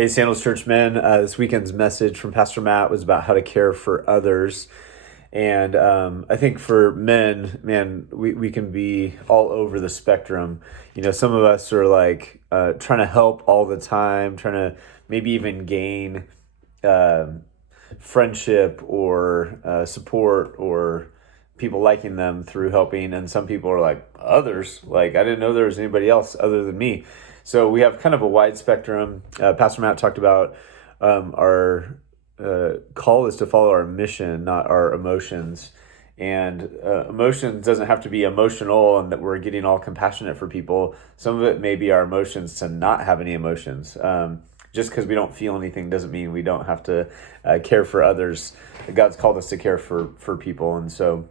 Hey, Sandals Church men. This weekend's message from Pastor Matt was about how to care for others. And I think for men, man, we can be all over the spectrum. Some of us are like trying to help all the time, trying to maybe even gain uh, friendship or support or people liking them through helping. And some people are like, others, like, I didn't know there was anybody else other than me. So we have kind of a wide spectrum. Pastor Matt talked about our call is to follow our mission, not our emotions. And emotions doesn't have to be emotional and that we're getting all compassionate for people. Some of it may be our emotions to not have any emotions. Just because we don't feel anything doesn't mean we don't have to care for others. God's called us to care for people. And so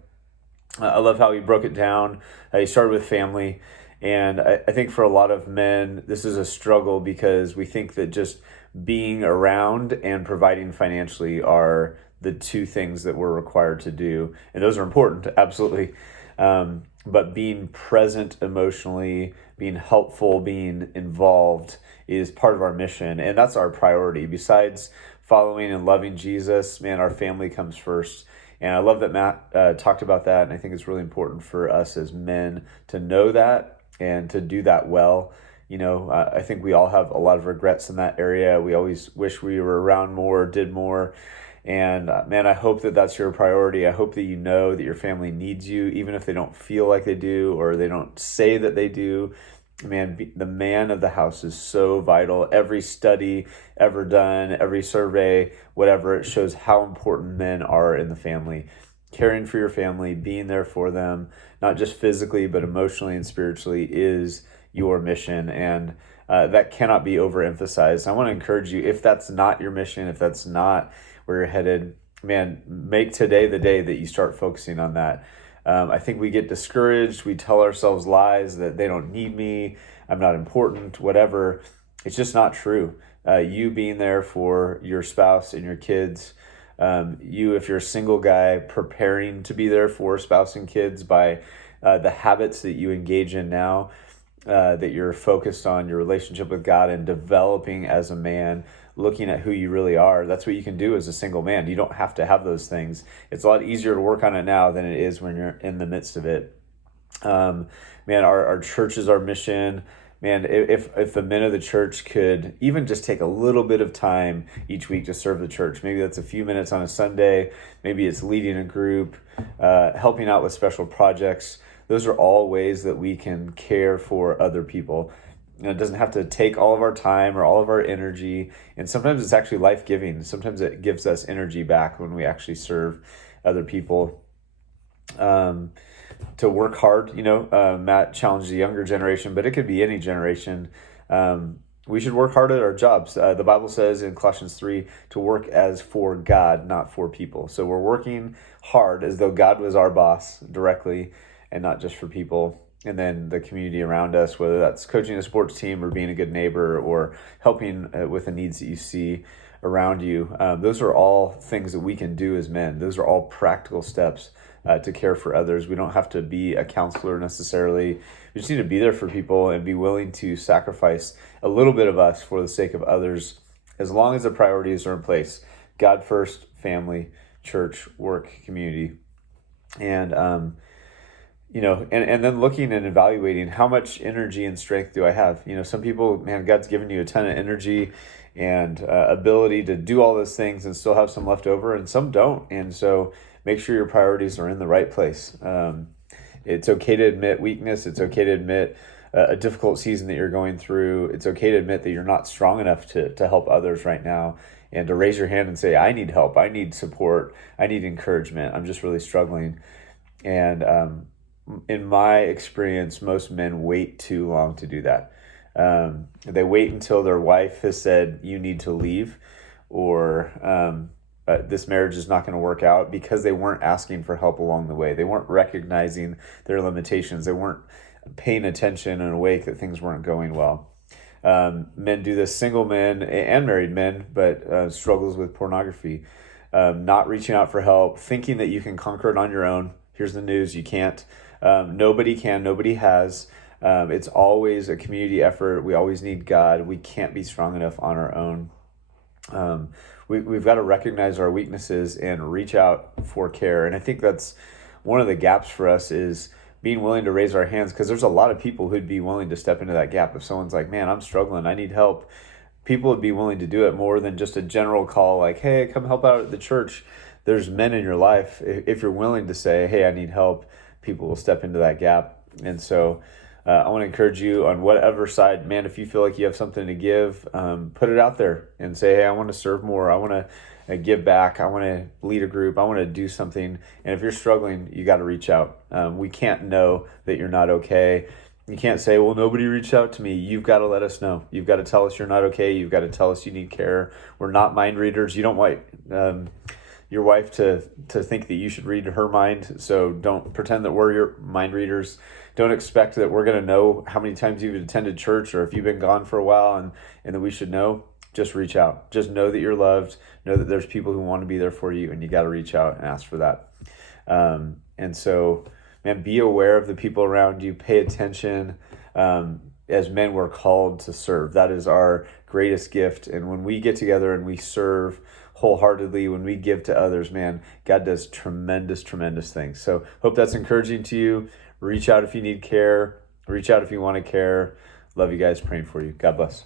I love how he broke it down. He started with family. And I think for a lot of men, this is a struggle because we think that just being around and providing financially are the two things that we're required to do. And those are important, absolutely. But being present emotionally, being helpful, being involved is part of our mission. And that's our priority. Besides following and loving Jesus, man, our family comes first. And I love that Matt talked about that. And I think it's really important for us as men to know that and to do that well. I think we all have a lot of regrets in that area. We always wish we were around more, did more. And man, I hope that that's your priority. I hope that you know that your family needs you, even if they don't feel like they do or they don't say that they do. Man, the man of the house is so vital. Every study ever done, every survey, whatever, it shows how important men are in the family. Caring for your family, being there for them, not just physically, but emotionally and spiritually is your mission. And that cannot be overemphasized. I want to encourage you, if that's not your mission, if that's not where you're headed, man, make today the day that you start focusing on that. I think we get discouraged. We tell ourselves lies that they don't need me, I'm not important, whatever. It's just not true. You being there for your spouse and your kids, if you're a single guy, preparing to be there for spouse and kids by the habits that you engage in now, that you're focused on your relationship with God and developing as a man, looking at who you really are. That's what you can do as a single man. You don't have to have those things. It's a lot easier to work on it now than it is when you're in the midst of it. Man, our church is our mission. Man, if the men of the church could even just take a little bit of time each week to serve the church, maybe that's a few minutes on a Sunday, maybe it's leading a group, helping out with special projects. Those are all ways that we can care for other people. It doesn't have to take all of our time or all of our energy. And sometimes it's actually life-giving. Sometimes it gives us energy back when we actually serve other people. To work hard, Matt challenged the younger generation, but it could be any generation. We should work hard at our jobs. The Bible says in Colossians 3 to work as for God, not for people. So we're working hard as though God was our boss directly and not just for people. And then the community around us, whether that's coaching a sports team or being a good neighbor or helping with the needs that you see around you. Those are all things that we can do as men. Those are all practical steps to care for others. We don't have to be a counselor necessarily. We just need to be there for people and be willing to sacrifice a little bit of us for the sake of others, as long as the priorities are in place. God first, family, church, work, community. And, and then looking and evaluating how much energy and strength do I have? Some people, man, God's given you a ton of energy and ability to do all those things and still have some left over, and some don't. And so make sure your priorities are in the right place. It's okay to admit weakness. It's okay to admit a difficult season that you're going through. It's okay to admit that you're not strong enough to help others right now, and to raise your hand and say, I need help. I need support. I need encouragement. I'm just really struggling. And in my experience, most men wait too long to do that. They wait until their wife has said, you need to leave, or this marriage is not going to work out, because they weren't asking for help along the way. They weren't recognizing their limitations. They weren't paying attention and awake that things weren't going well. Men do this, single men and married men, but struggles with pornography, not reaching out for help, thinking that you can conquer it on your own. Here's the news: you can't. Nobody can, nobody has. It's always a community effort. We always need God. We can't be strong enough on our own. We've got to recognize our weaknesses and reach out for care. And I think that's one of the gaps for us, is being willing to raise our hands, because there's a lot of people who'd be willing to step into that gap. If someone's like, man, I'm struggling, I need help, people would be willing to do it more than just a general call like, hey, come help out at the church. There's men in your life. If you're willing to say, hey, I need help, people will step into that gap. And so I want to encourage you on whatever side, man, if you feel like you have something to give, put it out there and say, hey, I want to serve more. I want to give back. I want to lead a group. I want to do something. And if you're struggling, you got to reach out. We can't know that you're not okay. You can't say, well, nobody reached out to me. You've got to let us know. You've got to tell us you're not okay. You've got to tell us you need care. We're not mind readers. You don't want your wife to think that you should read her mind. So don't pretend that we're your mind readers. Don't expect that we're going to know how many times you've attended church or if you've been gone for a while and that we should know. Just reach out. Just know that you're loved. Know that there's people who want to be there for you, and you got to reach out and ask for that. And so, man, be aware of the people around you. Pay attention. As men, we're called to serve. That is our greatest gift. And when we get together and we serve wholeheartedly, when we give to others, man, God does tremendous, tremendous things. So hope that's encouraging to you. Reach out if you need care. Reach out if you want to care. Love you guys. Praying for you. God bless.